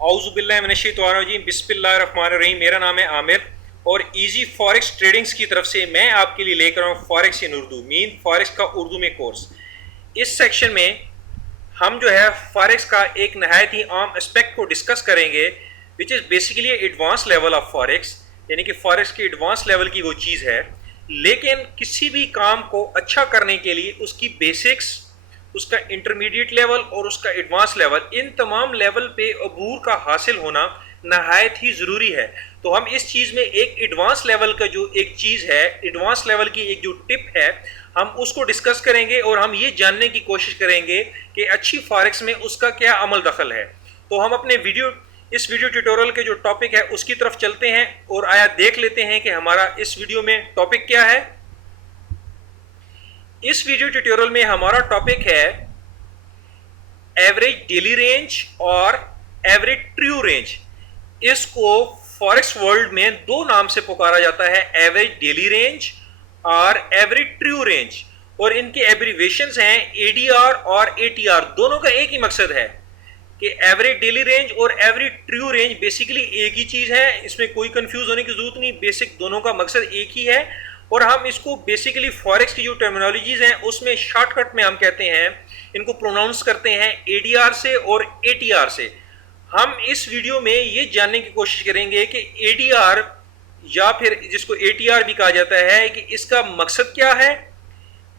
औज़ुबिल्लाहिमिनश्शैतानिर्रजीम बिस्मिल्लाहिर्रहमानिर्रहीम। मेरा नाम है आमिर और इजी फॉरेक्स ट्रेडिंग्स की तरफ से मैं आपके लिए लेकर आऊँ फॉरेक्स इन उर्दू, मीन फॉरेक्स का उर्दू में कोर्स। इस सेक्शन में हम जो है फॉरेक्स का एक नहायत ही आम एस्पेक्ट को डिस्कस करेंगे which is basically advance level of forex, यानी कि फॉरेक्स की एडवांस लेवल की वो चीज़ है। लेकिन किसी भी काम को अच्छा करने के लिए उसकी बेसिक्स, उसका इंटरमीडिएट लेवल और उसका एडवांस लेवल, इन तमाम लेवल पे अबूर का हासिल होना नहायत ही ज़रूरी है। तो हम इस चीज़ में एक एडवांस लेवल का जो एक चीज़ है, एडवांस लेवल की एक जो टिप है, हम उसको डिस्कस करेंगे और हम ये जानने की कोशिश करेंगे कि अच्छी फॉरेक्स में उसका क्या अमल दखल है। तो हम अपने इस वीडियो ट्यूटोरियल के जो टॉपिक है उसकी तरफ चलते हैं और आया देख लेते हैं कि हमारा इस वीडियो में टॉपिक क्या है। इस वीडियो ट्यूटोरियल में हमारा टॉपिक है एवरेज डेली रेंज और एवरेज ट्रू रेंज। इसको फॉरेक्स वर्ल्ड में दो नाम से पुकारा जाता है, एवरेज डेली रेंज और एवरेज ट्रू रेंज, और इनके एब्रीवेशंस हैं एडीआर और एटीआर। दोनों का एक ही मकसद है कि एवरेज डेली रेंज और एवरेज ट्रू रेंज बेसिकली एक ही चीज है, इसमें कोई कंफ्यूज होने की जरूरत नहीं। बेसिक दोनों का मकसद एक ही है और हम इसको बेसिकली फॉरेक्स की जो टर्मिनोलॉजीज हैं उसमें शॉर्टकट में हम कहते हैं, इनको प्रोनाउंस करते हैं एडीआर से और एटीआर से। हम इस वीडियो में ये जानने की कोशिश करेंगे कि एडीआर या फिर जिसको एटीआर भी कहा जाता है कि इसका मकसद क्या है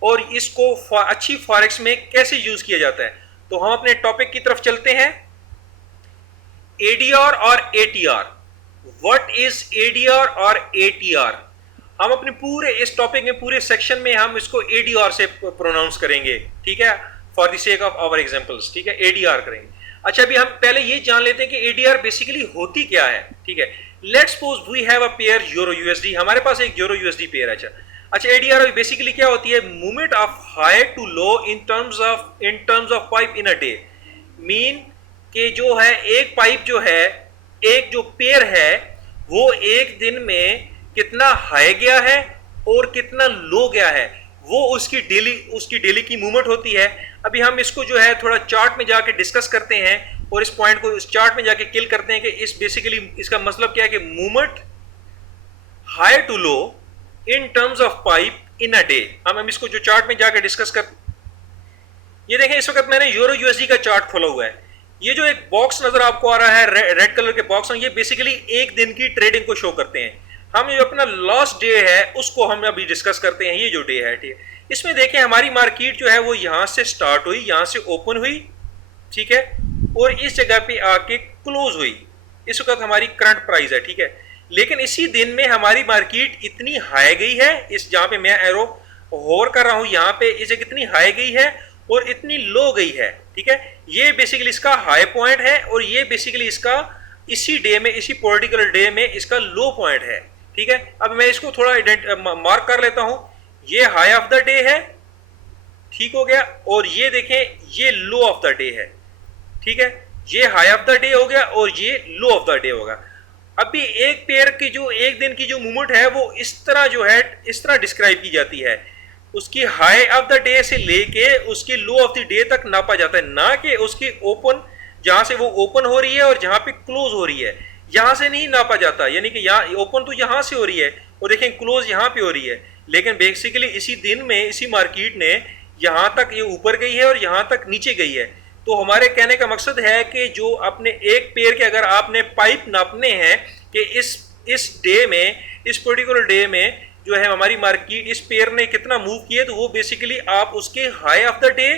और इसको अच्छी फॉरेक्स में कैसे यूज किया जाता है। तो हम अपने टॉपिक की तरफ चलते हैं। एडीआर और एटीआर, व्हाट इज एडीआर और एटीआर। हम अपने पूरे इस टॉपिक में, पूरे सेक्शन में हम इसको एडीआर से प्रोनाउंस करेंगे, ठीक है, for the sake of our examples, ठीक है, एडीआर करेंगे। अच्छा, अभी हम पहले ये जान लेते हैं कि एडीआर बेसिकली होती क्या है, ठीक है। Let's suppose we have a pair euro USD, हमारे पास एक यूरो यूएसडी पेयर है। अच्छा, एडीआर बेसिकली क्या होती है? Movement of high to low in terms of pipe in a day. Mean कि जो है एक पाइप जो है, एक जो पेयर है, वो एक दिन में कितना हाई गया है और कितना लो गया है, वो उसकी डेली की मूवमेंट होती है। अभी हम इसको जो है थोड़ा चार्ट में जाके डिस्कस करते हैं और इस पॉइंट को इस चार्ट में जाके किल करते हैं कि इस बेसिकली इसका मतलब क्या है कि movement high to low in terms of pipe in a day. हम इसको जो चार्ट में जाके डिस्कस कर, ये देखें, इस वक्त मैंने यूरो यूएसडी का चार्ट खोला हुआ है। ये जो एक बॉक्स नजर आपको आ रहा है, रेड कलर के बॉक्स, ये बेसिकली एक दिन की ट्रेडिंग को शो करते हैं। हम जो अपना लास्ट डे है उसको हम अभी डिस्कस करते हैं। ये जो डे है, ठीक है, इसमें देखें हमारी मार्केट जो है वो यहां से स्टार्ट हुई, यहां से ओपन हुई, ठीक है, और इस जगह पे आके क्लोज हुई। इस वक्त हमारी करंट प्राइस है, ठीक है। लेकिन इसी दिन में हमारी मार्केट इतनी हाई गई है, इस जहां पे मैं एरो होवर कर रहा हूं, यहां पे इस जगह इतनी हाई गई है और इतनी लो गई है, ठीक है। ये बेसिकली इसका हाई पॉइंट है और ये बेसिकली इसका इसी डे में, इसी पॉलिटिकल डे में इसका लो पॉइंट है, ठीक है। अब मैं इसको थोड़ा मार्क कर लेता हूं। ये हाई ऑफ द डे है, ठीक हो गया, और ये देखें ये लो ऑफ द डे है, ठीक है। ये हाई ऑफ द डे हो गया और ये लो ऑफ द डे होगा। अभी एक पेयर की जो एक दिन की जो मूवमेंट है वो इस तरह जो है, इस तरह डिस्क्राइब की जाती है। उसकी हाई ऑफ द डे से लेके उसकी लो ऑफ द डे तक नापा जाता है, ना कि उसकी ओपन, जहां से वो ओपन हो रही है और जहां पे क्लोज हो रही है, यहां से नहीं नापा जाता। यानी कि यहाँ ओपन तो यहां से हो रही है और देखें क्लोज यहां पे हो रही है, लेकिन बेसिकली इसी दिन में इसी मार्केट ने यहां तक ये ऊपर गई है और यहां तक नीचे गई है। तो हमारे कहने का मकसद है कि जो अपने एक पेयर के अगर आपने पाइप नापने हैं कि इस डे में, इस पर्टिकुलर डे में जो है हमारी मार्केट, इस पेयर ने कितना मूव किया, तो वो बेसिकली आप उसके हाई ऑफ द डे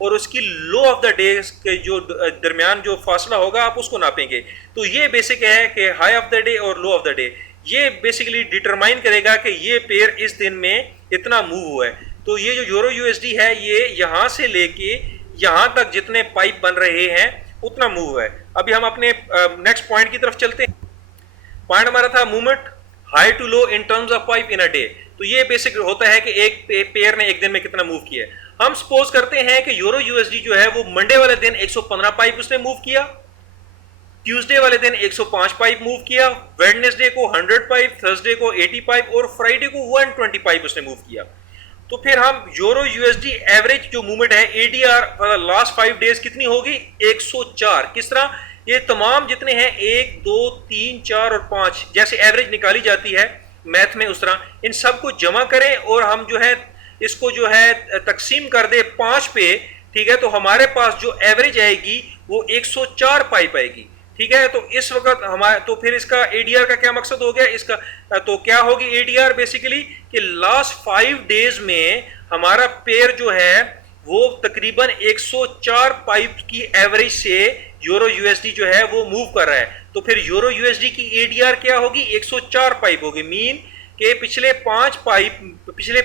और उसकी लो ऑफ द डे के जो दरमियान जो फासला होगा आप उसको नापेंगे। तो ये बेसिक है कि हाई ऑफ द डे और लो ऑफ द डे, ये बेसिकली डिटरमाइन करेगा कि ये पेयर इस दिन में इतना मूव हुआ है। तो ये जो यूरो यूएसडी है, ये यहां से लेके यहां तक जितने पाइप बन रहे हैं उतना मूव है। अभी हम अपने नेक्स्ट पॉइंट की तरफ चलते हैं। पॉइंट हमारा था movement high to low in terms of pipe in a day. तो ये बेसिक होता है कि एक पेयर ने एक दिन में कितना मूव किया। हम सपोज करते हैं कि यूरो यूएसडी जो है वो मंडे वाले दिन 115 पाइप उसने मूव किया, ट्यूसडे वाले दिन 105 पाइप मूव किया, वेडनेसडे को 100 पाइप, थर्सडे को 80 पाइप और फ्राइडे को 120 पाइप उसने मूव किया। तो फिर हम यूरो यूएसडी एवरेज जो मूवमेंट है एडीआर लास्ट 5 डेज कितनी होगी? 104। किस तरह? ये तमाम जितने हैं 1 2 3 4 और 5 जैसे एवरेज निकाली जाती है मैथ में उस तरह इन सबको जमा करें और हम जो है इसको जो है तकसीम कर दे 5 पे, ठीक है, तो हमारे पास जो एवरेज आएगी वो 104 पाइप आएगी। ठीक है, तो इस वक्त हमारे तो फिर इसका एडीआर का क्या मकसद हो गया इसका, तो क्या होगी एडीआर बेसिकली कि लास्ट 5 डेज में हमारा पेयर जो है वो तकरीबन 104 पाइप की एवरेज से यूरो यूएसडी जो है वो मूव कर रहा है। तो फिर यूरो यूएसडी की एडीआर क्या होगी 104 पाइप होगी। मीन के पिछले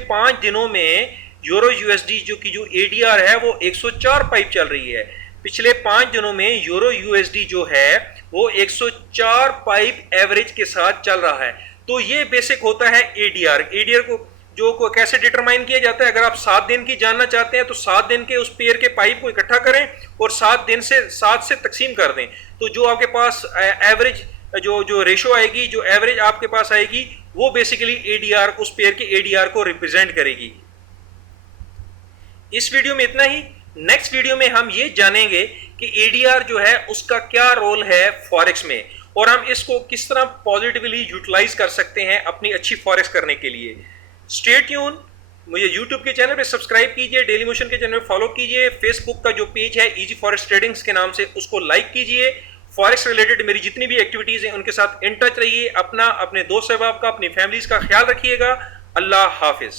5 दिनों में यूरो यूएसडी जो एडीआर है वो 104 पाइप चल रही है। पिछले 5 दिनों में यूरो यूएसडी जो है वो 104 पाइप एवरेज के साथ चल रहा है। तो ये बेसिक होता है एडीआर। एडीआर को कैसे डिटरमाइन किया जाता है, अगर आप 7 दिन की जानना चाहते हैं तो 7 दिन के उस पेयर के पाइप को इकट्ठा करें और 7 से तकसीम कर दें, तो जो आपके पास एवरेज जो रेशो आएगी, जो एवरेज आपके पास आएगी वो बेसिकली एडीआर उस पेयर के एडीआर को रिप्रेजेंट करेगी। इस वीडियो में इतना ही। नेक्स्ट वीडियो में हम ये जानेंगे कि एडीआर जो है उसका क्या रोल है फॉरेक्स में और हम इसको किस तरह पॉजिटिवली यूटिलाइज कर सकते हैं अपनी अच्छी फॉरेक्स करने के लिए। स्टे ट्यून, मुझे यूट्यूब के चैनल पे सब्सक्राइब कीजिए, डेली मोशन के चैनल पे फॉलो कीजिए, फेसबुक का जो पेज है इजी फॉरेक्स ट्रेडिंग्स के नाम से उसको लाइक कीजिए। फॉरेक्स रिलेटेड मेरी जितनी भी एक्टिविटीज हैं उनके साथ इन टच रहिए। अपना, अपने दोस्त अहबाब का, अपनी फैमिलीज का ख्याल रखिएगा। अल्लाह हाफिज।